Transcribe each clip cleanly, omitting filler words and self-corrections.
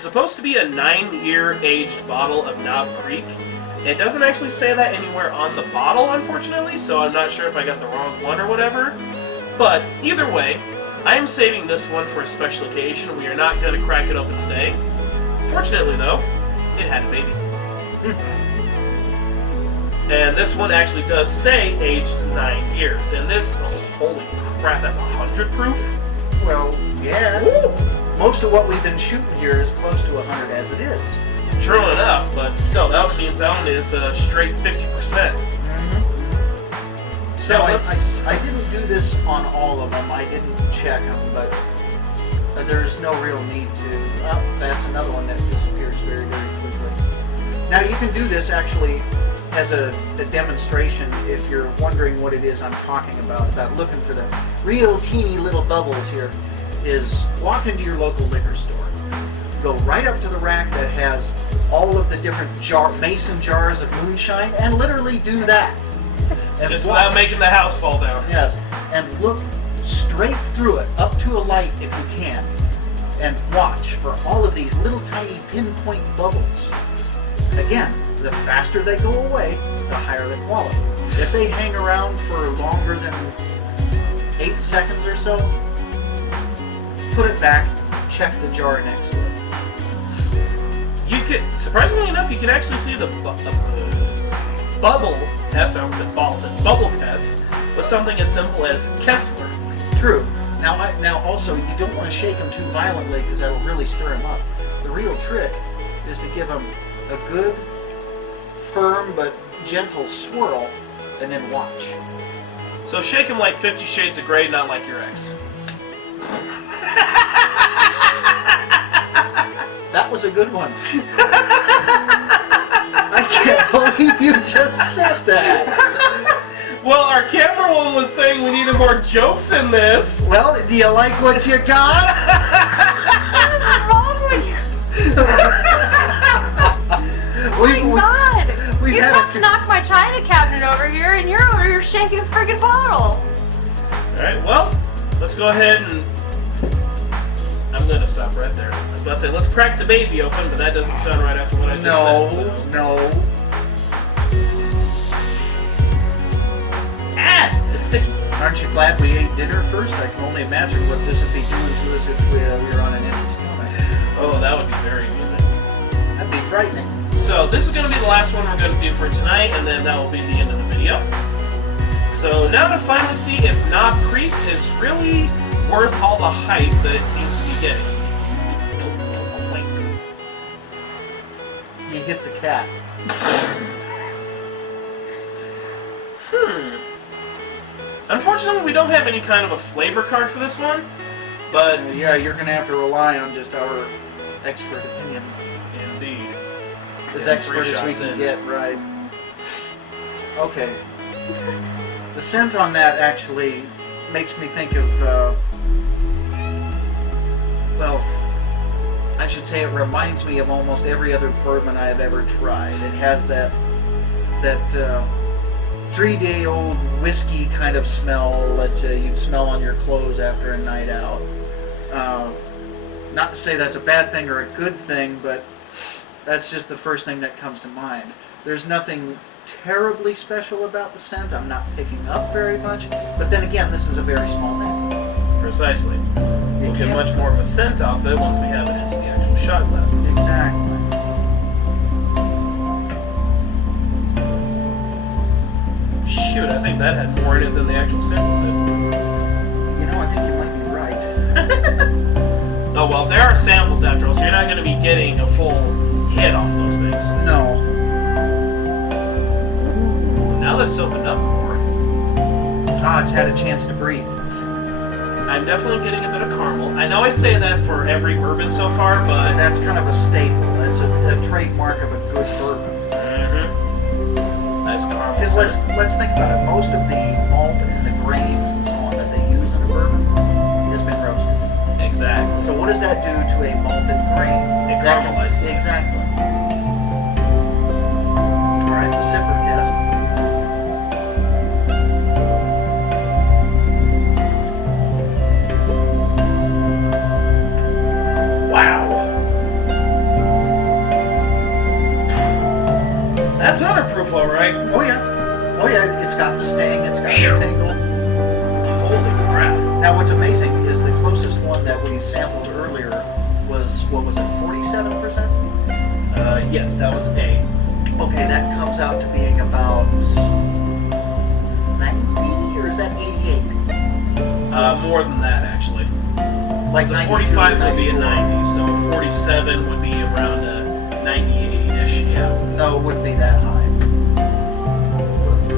is supposed to be a 9-year aged bottle of Knobb Creek. It doesn't actually say that anywhere on the bottle, unfortunately, so I'm not sure if I got the wrong one or whatever. But either way, I am saving this one for a special occasion. We are not going to crack it open today. Fortunately, though, it had a baby. And this one actually does say aged 9 years. And this, oh, holy crap, that's 100 proof? Well, yeah. Ooh. Most of what we've been shooting here is close to 100 as it is. True enough, but still, that means that one is straight 50%. So now, let's... I didn't do this on all of them. I didn't check them, but there's no real need to. Oh, that's another one that disappears very, very quickly. Now, you can do this actually as a demonstration if you're wondering what it is I'm talking about looking for the real teeny little bubbles here, is walk into your local liquor store. Go right up to the rack that has all of the different mason jars of moonshine and literally do that. And just without making the house fall down. Yes, and look straight through it, up to a light if you can, and watch for all of these little tiny pinpoint bubbles. Again, the faster they go away, the higher the quality. If they hang around for longer than 8 seconds or so, put it back, check the jar next to it. You could, surprisingly enough, you can actually see the bubble test, I almost said bubble test, with something as simple as Kessler. True. Now also, you don't want to shake them too violently because that'll really stir them up. The real trick is to give them a good, firm but gentle swirl, and then watch. So shake them like 50 Shades of Grey, not like your ex. That was a good one. I can't believe you just said that. Well, our cameraman was saying we needed more jokes in this. Well, do you like what you got? What's wrong with you? Oh my God! You're about to knock my china cabinet over here, and you're over here shaking a friggin' bottle. Alright, well, let's go ahead and... I'm going to stop right there. I was about to say, let's crack the baby open, but that doesn't sound right after what I just said. So. No. Ah! It's sticky. Aren't you glad we ate dinner first? I can only imagine what this would be doing to us if we were on an empty stomach. Oh, that would be very amusing. That'd be frightening. So, this is going to be the last one we're going to do for tonight, and then that will be the end of the video. So, now to finally see if Knobb Creek is really worth all the hype that it seems to be getting. You hit the cat. Unfortunately, we don't have any kind of a flavor card for this one, but... Yeah, you're going to have to rely on just our expert opinion. Indeed. As expert as we can get, right. Okay. The scent on that actually makes me think of, well, I should say it reminds me of almost every other bourbon I have ever tried. It has that 3-day-old whiskey kind of smell that you'd smell on your clothes after a night out. Not to say that's a bad thing or a good thing, but that's just the first thing that comes to mind. There's nothing terribly special about the scent. I'm not picking up very much, but then again, this is a very small name. Precisely. We'll get much more of a scent off it once we have it into the actual shot glasses. Exactly. Shoot, I think that had more in it than the actual samples did. You know, I think you might be right. Oh well, there are samples after all, so you're not going to be getting a full hit off those things. No. Now that it's opened up more. Ah, it's had a chance to breathe. I'm definitely getting a bit of caramel. I know I say that for every bourbon so far, but... That's kind of a staple. That's a trademark of a good bourbon. Mm-hmm. Nice caramel. Because let's think about it. Most of the malt and the grains and so on that they use in a bourbon has been roasted. Exactly. So what does that do to a malted grain? It caramelizes. Exactly. All right, the sipper test. Wow. Now, what's amazing is the closest one that we sampled earlier was, what was it, 47%? Yes, that was A. Okay, that comes out to being about 90, or is that 88? More than that, actually. Like So 92, 45 would be a 94. 90, so 47 would be around a 98-ish, yeah. No, it wouldn't be that high.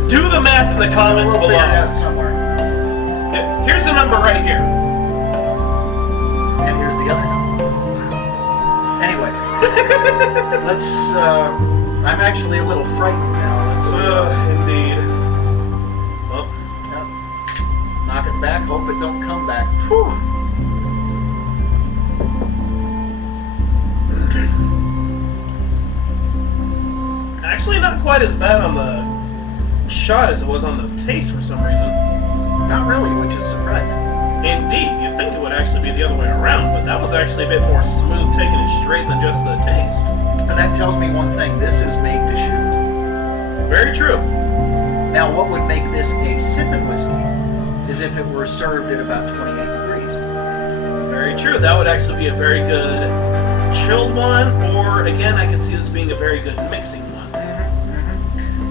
Do the math in the comments we'll below. figure it out somewhere. Here's the number right here. And here's the other number. Anyway, let's, I'm actually a little frightened now. Let's, Indeed. Well, yep. Knock it back, hope it don't come back. Whew. actually not quite as bad on the shot as it was on the taste for some reason. Not really, which is surprising. Indeed, you'd think it would actually be the other way around, but that was actually a bit more smooth, taking it straight than just the taste. And that tells me one thing, this is made to shoot. Very true. Now, what would make this a sipping whiskey is if it were served at about 28 degrees. Very true. That would actually be a very good chilled one, or again, I can see this being a very good mixing one.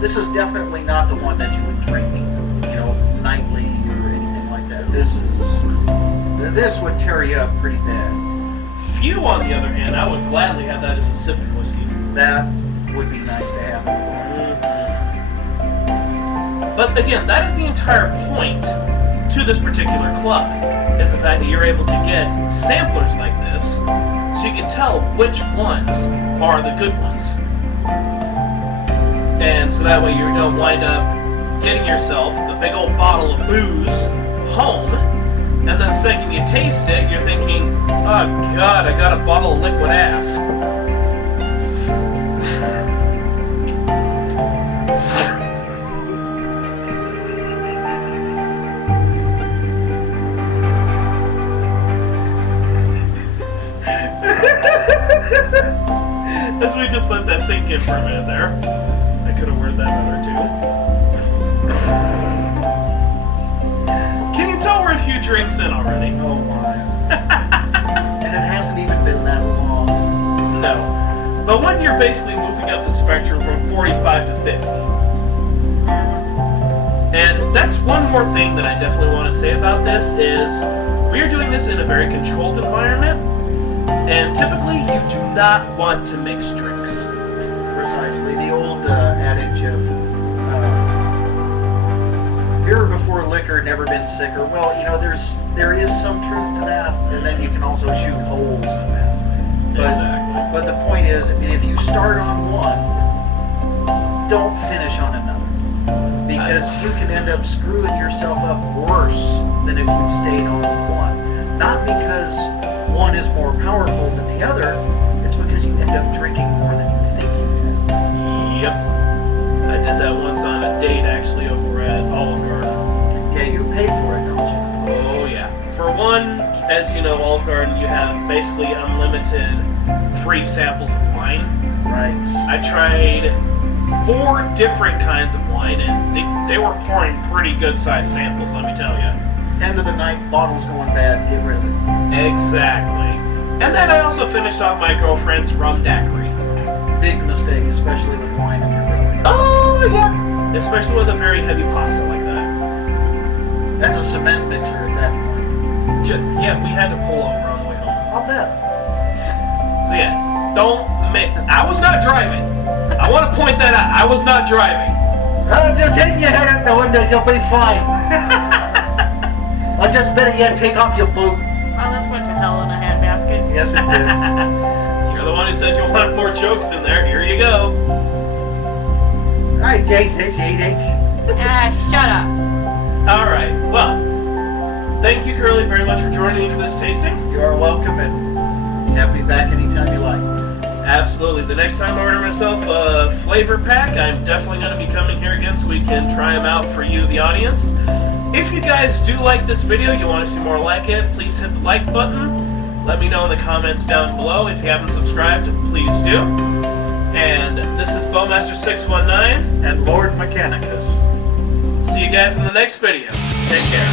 This is definitely not the one that you would drink, you know, nightly or anything like that. This would tear you up pretty bad. Few, on the other hand, I would gladly have that as a sipping whiskey. That would be nice to have. But again, that is the entire point to this particular club, is the fact that you're able to get samplers like this, so you can tell which ones are the good ones. And so that way you don't wind up getting yourself the big old bottle of booze home, and then the second you taste it, you're thinking, oh god, I got a bottle of liquid ass. As we just let that sink in for a minute there. I could have worded that better too. Can you tell we're a few drinks in already? Oh my. And it hasn't even been that long. No. But when you're basically moving up the spectrum from 45 to 50. And that's one more thing that I definitely want to say about this is we are doing this in a very controlled environment. And typically, you do not want to mix drinks. Precisely. The old adage of beer before liquor, never been sicker. Well, you know, there is some truth to that, and then you can also shoot holes in that. Exactly. But the point is, I mean, if you start on one, don't finish on another. Because you can end up screwing yourself up worse than if you'd stayed on one. Not because one is more powerful than the other, it's because you end up drinking more than you think you can. Yep. I did that once on a date, actually, over at Olive Garden. Yeah, you pay for it, don't you? Oh, yeah. For one, as you know, Olive Garden, you have basically unlimited free samples of wine. Right. I tried 4 different kinds of wine, and they were pouring pretty good-sized samples, let me tell you. End of the night, bottle's going bad, get rid of it. Exactly. And then I also finished off my girlfriend's rum daiquiri. Big mistake, especially with wine in your belly. Oh, yeah. Especially with a very heavy pasta like that. That's a cement mixer at that point. Yeah, we had to pull over on the way home. I'll bet. So yeah, don't mix. I was not driving. I want to point that out. I was not driving. Just hit your head out the window, you'll be fine. I'll just better yet take off your boot. Well, this went to hell in a handbasket. Yes, it did. You're the one who said you wanted more jokes in there. Here you go. Alright, Jace. Ah, shut up. Alright, well, thank you, Curly, very much for joining me for this tasting. You are welcome, and have me back anytime you like. Absolutely. The next time I order myself a flavor pack, I'm definitely going to be coming here again so we can try them out for you, the audience. If you guys do like this video, you want to see more like it, please hit the like button. Let me know in the comments down below. If you haven't subscribed, please do. And this is Bowmaster619. And Lord Mechanicus. See you guys in the next video. Take care.